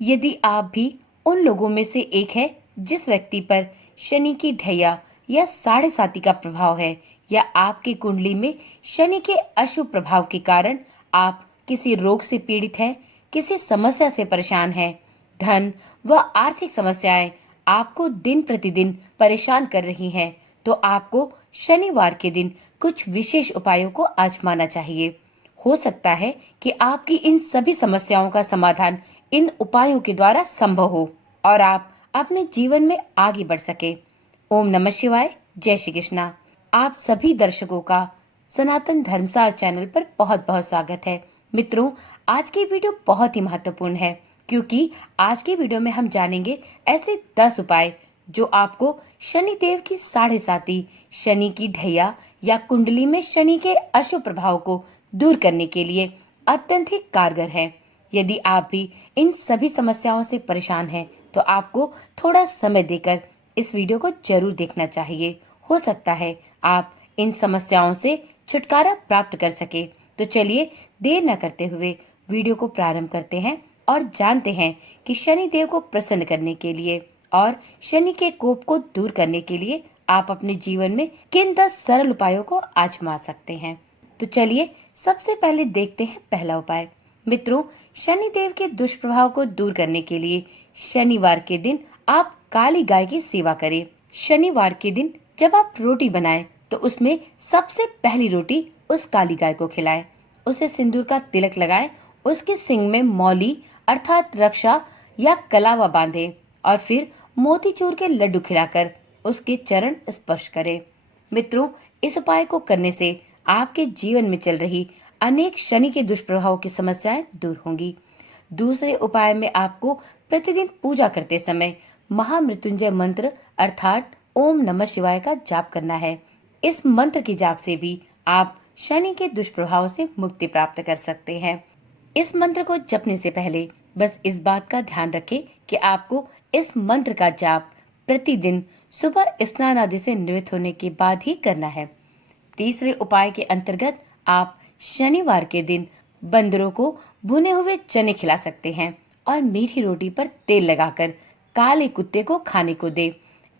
यदि आप भी उन लोगों में से एक है जिस व्यक्ति पर शनि की ढैया या साढ़े साती का प्रभाव है, या आपकी कुंडली में शनि के अशुभ प्रभाव के कारण आप किसी रोग से पीड़ित हैं, किसी समस्या से परेशान हैं, धन व आर्थिक समस्याएं आपको दिन प्रतिदिन परेशान कर रही हैं, तो आपको शनिवार के दिन कुछ विशेष उपायों को आजमाना चाहिए। हो सकता है कि आपकी इन सभी समस्याओं का समाधान इन उपायों के द्वारा संभव हो और आप अपने जीवन में आगे बढ़ सके। ओम नमः शिवाय। जय श्री कृष्णा। आप सभी दर्शकों का सनातन धर्मसार चैनल पर बहुत बहुत स्वागत है। मित्रों, आज की वीडियो बहुत ही महत्वपूर्ण है, क्योंकि आज की वीडियो में हम जानेंगे ऐसे 10 उपाय जो आपको शनि देव की साढ़े साती, शनि की ढैया या कुंडली में शनि के अशुभ प्रभाव को दूर करने के लिए अत्यंत ही कारगर है। यदि आप भी इन सभी समस्याओं से परेशान हैं, तो आपको थोड़ा समय देकर इस वीडियो को जरूर देखना चाहिए। हो सकता है आप इन समस्याओं से छुटकारा प्राप्त कर सके। तो चलिए देर न करते हुए वीडियो को प्रारंभ करते हैं और जानते हैं कि शनि देव को प्रसन्न करने के लिए और शनि के कोप को दूर करने के लिए आप अपने जीवन में किन 10 सरल उपायों को आजमा सकते हैं। तो चलिए सबसे पहले देखते हैं पहला उपाय। मित्रों, शनि देव के दुष्प्रभाव को दूर करने के लिए शनिवार के दिन आप काली गाय की सेवा करें। शनिवार के दिन जब आप रोटी बनाएं, तो उसमें सबसे पहली रोटी उस काली गाय को खिलाएं। उसे सिंदूर का तिलक लगाएं, उसके सिंग में मौली अर्थात रक्षा या कलावा बांधें और फिर मोतीचूर के लड्डू खिलाकर उसके चरण स्पर्श करें। मित्रों, इस उपाय को करने से आपके जीवन में चल रही अनेक शनि के दुष्प्रभाव की समस्याएं दूर होंगी। दूसरे उपाय में आपको प्रतिदिन पूजा करते समय महामृत्युंजय मंत्र अर्थात ओम नमः शिवाय का जाप करना है। इस मंत्र की जाप से भी आप शनि के दुष्प्रभाव से मुक्ति प्राप्त कर सकते हैं। इस मंत्र को जपने से पहले बस इस बात का ध्यान रखें कि आपको इस मंत्र का जाप प्रतिदिन सुबह स्नान आदि से निवृत्त होने के बाद ही करना है। तीसरे उपाय के अंतर्गत आप शनिवार के दिन बंदरों को भुने हुए चने खिला सकते हैं और मीठी रोटी पर तेल लगाकर काले कुत्ते को खाने को दे।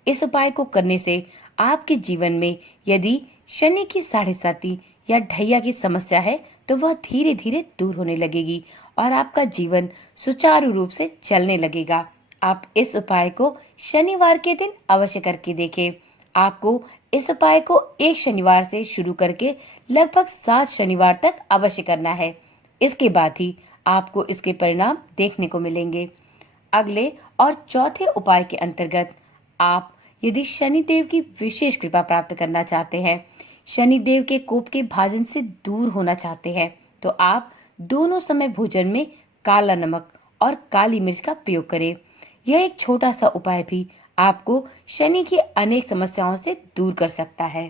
इस उपाय को करने से आपके जीवन में यदि शनि की साढ़े साती या ढैया की समस्या है, तो वह धीरे धीरे दूर होने लगेगी और आपका जीवन सुचारू रूप से चलने लगेगा। आप इस उपाय को शनिवार के दिन अवश्य करके देखें। आपको इस उपाय को एक शनिवार से शुरू करके लगभग 7 शनिवार तक अवश्य करना है। इसके बाद ही आपको इसके परिणाम देखने को मिलेंगे। अगले और चौथे उपाय के अंतर्गत आप यदि शनि देव की विशेष कृपा प्राप्त करना चाहते हैं, शनि देव के कोप के भाजन से दूर होना चाहते हैं, तो आप दोनों समय भोजन में काला नमक और काली मिर्च का प्रयोग करें। यह एक छोटा सा उपाय भी आपको शनि की अनेक समस्याओं से दूर कर सकता है।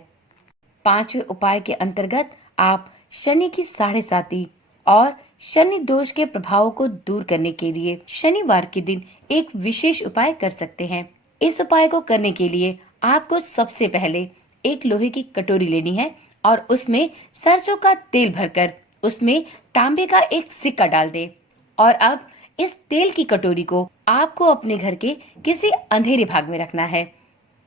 पांचवें उपाय के अंतर्गत आप शनि की साढ़े साती और शनि दोष के प्रभावों को दूर करने के लिए शनिवार के दिन एक विशेष उपाय कर सकते हैं। इस उपाय को करने के लिए आपको सबसे पहले एक लोहे की कटोरी लेनी है और उसमें सरसों का तेल भरकर उसमें तांबे का एक सिक्का डाल दे और अब इस तेल की कटोरी को आपको अपने घर के किसी अंधेरे भाग में रखना है।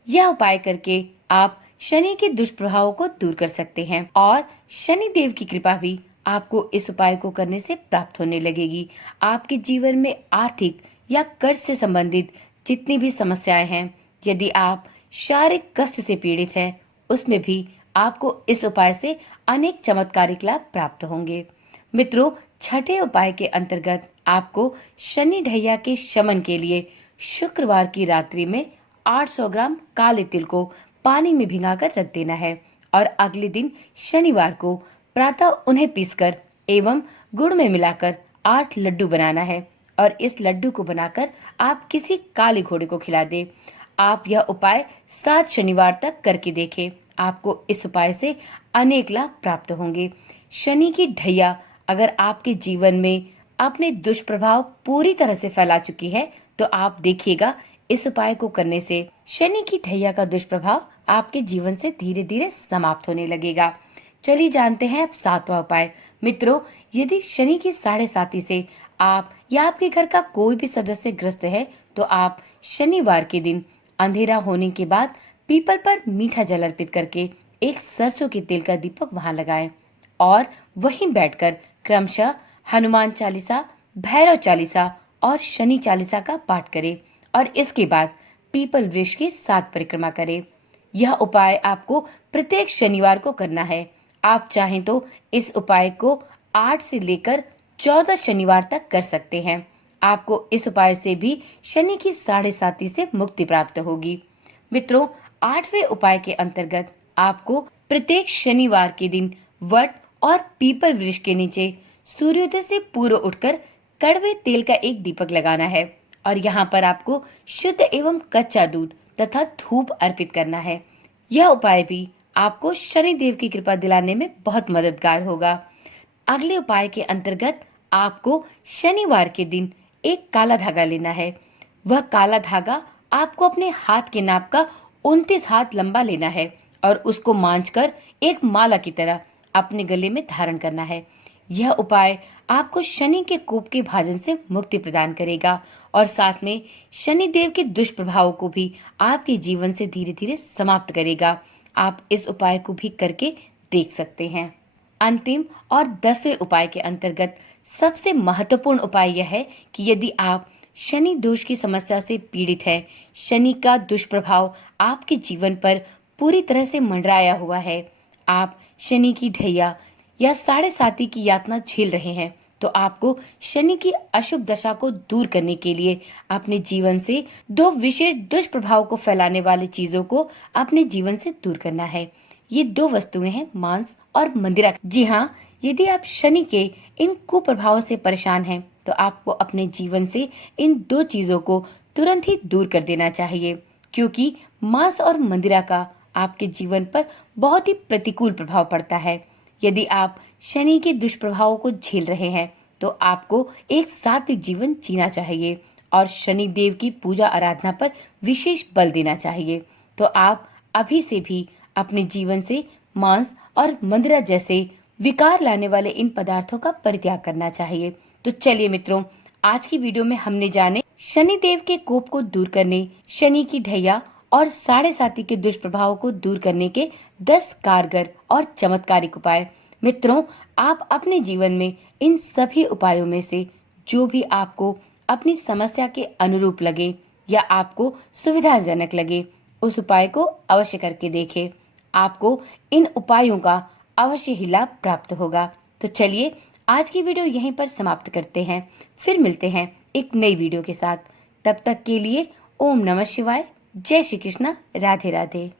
यह उपाय करके आप शनि के दुष्प्रभावों को दूर कर सकते हैं और शनि देव की कृपा भी आपको इस उपाय को करने से प्राप्त होने लगेगी। आपके जीवन में आर्थिक या कर्ज से संबंधित जितनी भी समस्याएं हैं, यदि आप शारीरिक कष्ट से पीड़ित हैं, उसमें भी आपको इस उपाय से अनेक चमत्कारिक लाभ प्राप्त होंगे। मित्रों, छठे उपाय के अंतर्गत आपको शनि ढैया के शमन के लिए शुक्रवार की रात्रि में 800 ग्राम काले तिल को पानी में भिगाकर रख देना है और अगले दिन शनिवार को प्रातः उन्हें पीसकर एवं गुड़ में मिलाकर 8 लड्डू बनाना है और इस लड्डू को बनाकर आप किसी काले घोड़े को खिला दे। आप यह उपाय 7 शनिवार तक करके देखें। आपको इस उपाय से अनेक लाभ प्राप्त होंगे। शनि की ढैया अगर आपके जीवन में अपने दुष्प्रभाव पूरी तरह से फैला चुकी है, तो आप देखिएगा इस उपाय को करने से शनि की ढैया का दुष्प्रभाव आपके जीवन से धीरे धीरे समाप्त होने लगेगा। चलिए जानते हैं अब 7वां उपाय। मित्रों, यदि शनि की साढ़े साती से आप या आपके घर का कोई भी सदस्य ग्रस्त है तो आप शनिवार के दिन अंधेरा होने के बाद पीपल पर मीठा जल अर्पित करके एक सरसों के तेल का दीपक वहां लगाएं और वहीं बैठकर क्रमशः हनुमान चालीसा, भैरव चालीसा और शनि चालीसा का पाठ करें और इसके बाद पीपल वृक्ष की 7 परिक्रमा करें। यह उपाय आपको प्रत्येक शनिवार को करना है। आप चाहें तो इस उपाय को 8 से लेकर 14 शनिवार तक कर सकते हैं। आपको इस उपाय से भी शनि की 7.5 से मुक्ति प्राप्त होगी। मित्रों, 8वें उपाय के अंतर्गत आपको प्रत्येक शनिवार के दिन वट और पीपल वृक्ष के नीचे सूर्योदय से पूर्व उठकर कड़वे तेल का एक दीपक लगाना है और यहाँ पर आपको शुद्ध एवं कच्चा दूध तथा धूप अर्पित करना है। यह उपाय भी आपको शनि देव की कृपा दिलाने में बहुत मददगार होगा। अगले उपाय के अंतर्गत आपको शनिवार के दिन एक काला धागा लेना है। वह काला धागा आपको अपने हाथ के नाप का 29 हाथ लंबा लेना है और उसको मांझकर एक माला की तरह अपने गले में धारण करना है। यह उपाय आपको शनि के कोप के भाजन से मुक्ति प्रदान करेगा और साथ में शनि देव के दुष्प्रभावों को भी आपके जीवन से धीरे धीरे समाप्त करेगा। आप इस उपाय को भी करके देख सकते हैं। अंतिम और 10वें उपाय के अंतर्गत सबसे महत्वपूर्ण उपाय यह है कि यदि आप शनि दोष की समस्या से पीड़ित है, शनि का दुष्प्रभाव आपके जीवन पर पूरी तरह से मंडराया हुआ है, आप शनि की ढैया या 7.5 की यातना झेल रहे हैं, तो आपको शनि की अशुभ दशा को दूर करने के लिए अपने जीवन से 2 विशेष दुष्प्रभाव को फैलाने वाली चीजों को अपने जीवन से दूर करना है। ये 2 वस्तुएं हैं मांस और मंदिरा। जी हाँ, यदि आप शनि के इन कुप्रभावों से परेशान हैं, तो आपको अपने जीवन से इन 2 चीजों को तुरंत ही दूर कर देना चाहिए, क्योंकि मांस और मंदिरा का आपके जीवन पर बहुत ही प्रतिकूल प्रभाव पड़ता है। यदि आप शनि के दुष्प्रभावों को झेल रहे हैं, तो आपको एक सात्विक जीवन जीना चाहिए और शनि देव की पूजा आराधना पर विशेष बल देना चाहिए। तो आप अभी से भी अपने जीवन से मांस और मंदिरा जैसे विकार लाने वाले इन पदार्थों का परित्याग करना चाहिए। तो चलिए मित्रों, आज की वीडियो में हमने जाने शनि देव के कोप को दूर करने, शनि की ढैया और 7.5 के दुष्प्रभावों को दूर करने के 10 कारगर और चमत्कारिक उपाय। मित्रों, आप अपने जीवन में इन सभी उपायों में से जो भी आपको अपनी समस्या के अनुरूप लगे या आपको सुविधाजनक लगे, उस उपाय को अवश्य करके देखें। आपको इन उपायों का अवश्य ही लाभ प्राप्त होगा। तो चलिए, आज की वीडियो यहीं पर समाप्त करते हैं। फिर मिलते हैं एक नई वीडियो के साथ। तब तक के लिए ओम नमः शिवाय, जय श्री कृष्णा, राधे राधे।